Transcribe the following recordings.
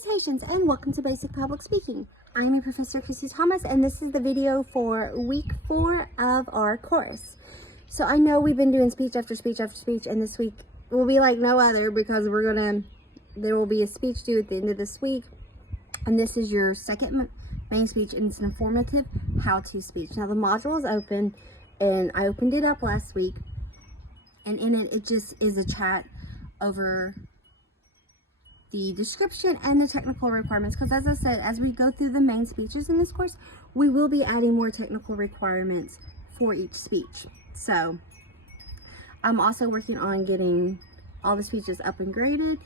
Salutations and welcome to Basic Public Speaking. I'm your Professor Chrissy Thomas and this is the video for week 4 of our course. So I know we've been doing speech after speech after speech, and this week will be like no other because there will be a speech due at the end of this week, and this is your second main speech, and it's an informative how-to speech. Now the module is open and I opened it up last week, and in it just is a chat over the description and the technical requirements, because as I said, as we go through the main speeches in this course, we will be adding more technical requirements for each speech. So I'm also working on getting all the speeches up and graded.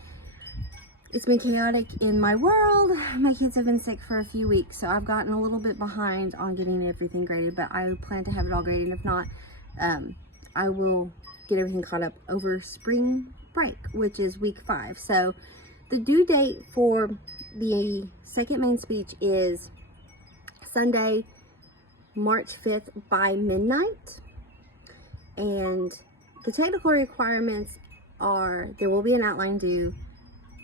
It's been chaotic in my world. My kids have been sick for a few weeks, so I've gotten a little bit behind on getting everything graded, but I plan to have it all graded. If not, I will get everything caught up over spring break, which is week 5. So the due date for the second main speech is Sunday, March 5th by midnight. And the technical requirements are, there will be an outline due,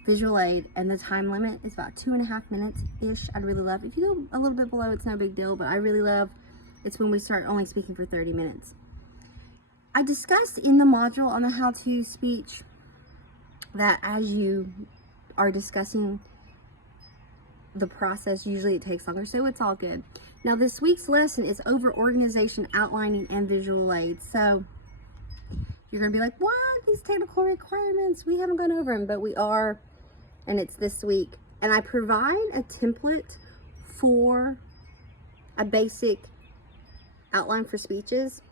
visual aid, and the time limit is about 2.5 minutes-ish. I'd really love, if you go a little bit below, it's no big deal, but I really love, it's when we start only speaking for 30 minutes. I discussed in the module on the how-to speech that as you are discussing the process, usually it takes longer, so it's all good. Now this week's lesson is over organization, outlining, and visual aids. So you're gonna be like, what? These technical requirements, we haven't gone over them, but we are, and it's this week. And I provide a template for a basic outline for speeches.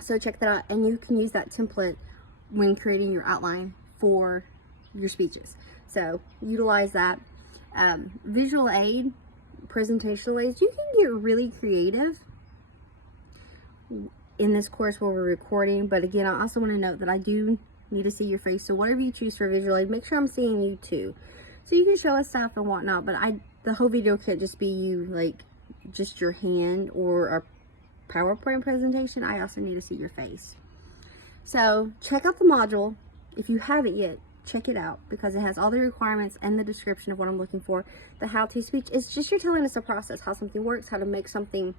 So check that out, and you can use that template when creating your outline for your speeches. So utilize that. Visual aid, presentational aids, you can get really creative in this course where we're recording. But again, I also want to note that I do need to see your face. So whatever you choose for visual aid, make sure I'm seeing you too. So you can show us stuff and whatnot, but the whole video can't just be you, like just your hand or a PowerPoint presentation. I also need to see your face. So check out the module. If you haven't yet, check it out because it has all the requirements and the description of what I'm looking for. The how-to speech is just you're telling us the process, how something works, how to make something,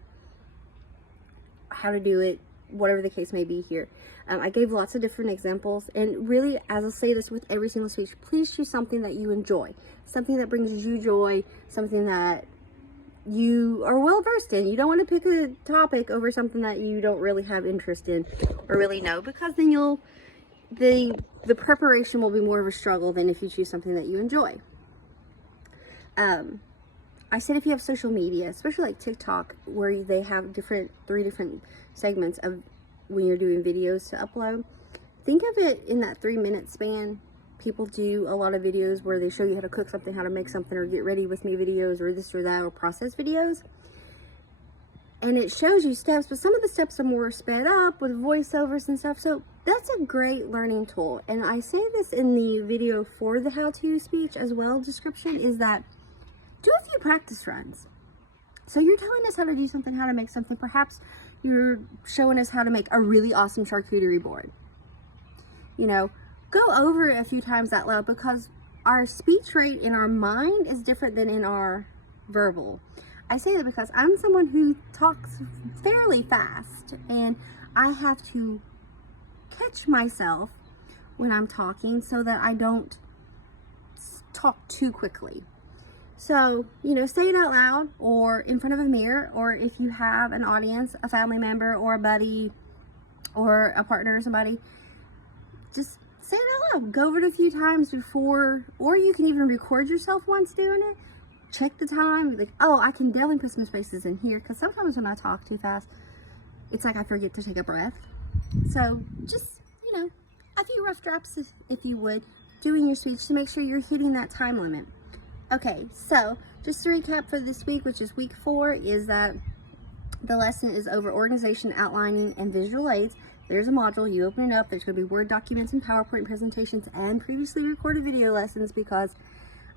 how to do it, whatever the case may be here. I gave lots of different examples, and really, as I say this with every single speech, please choose something that you enjoy, something that brings you joy, something that you are well versed in. You don't want to pick a topic over something that you don't really have interest in or really know, because then the preparation will be more of a struggle than if you choose something that you enjoy. I said if you have social media, especially like TikTok, where they have 3 different segments of when you're doing videos to upload, think of it in that 3-minute span. People do a lot of videos where they show you how to cook something, how to make something, or get ready with me videos, or this or that, or process videos. And it shows you steps, but some of the steps are more sped up with voiceovers and stuff. So that's a great learning tool. And I say this in the video for the how-to speech as well, description, is that do a few practice runs. So you're telling us how to do something, how to make something. Perhaps you're showing us how to make a really awesome charcuterie board. You know, go over it a few times out loud, because our speech rate in our mind is different than in our verbal. I say that because I'm someone who talks fairly fast, and I have to catch myself when I'm talking so that I don't talk too quickly. So, you know, say it out loud or in front of a mirror, or if you have an audience, a family member or a buddy or a partner or somebody, just say it out loud. Go over it a few times before, or you can even record yourself once doing it. Check the time, like, oh, I can definitely put some spaces in here, because sometimes when I talk too fast, it's like I forget to take a breath. So just, you know, a few rough drafts, if you would, doing your speech to make sure you're hitting that time limit. Okay, so just to recap for this week, which is week 4, is that the lesson is over organization, outlining, and visual aids. There's a module, you open it up, there's going to be Word documents and PowerPoint presentations and previously recorded video lessons, because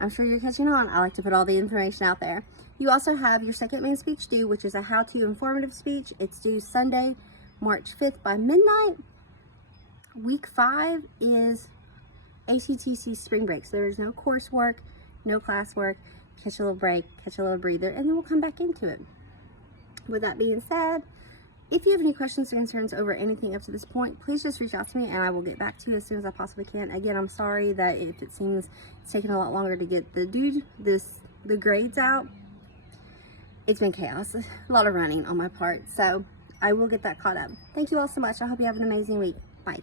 I'm sure you're catching on. I like to put all the information out there. You also have your second main speech due, which is a how-to informative speech. It's due Sunday, March 5th by midnight. Week 5 is ACTC spring break, so there's no coursework. no classwork, catch a little break, catch a little breather, and then we'll come back into it. With that being said, if you have any questions or concerns over anything up to this point, please just reach out to me and I will get back to you as soon as I possibly can. Again, I'm sorry that if it seems it's taking a lot longer to get the grades out. It's been chaos, a lot of running on my part, so I will get that caught up. Thank you all so much. I hope you have an amazing week. Bye.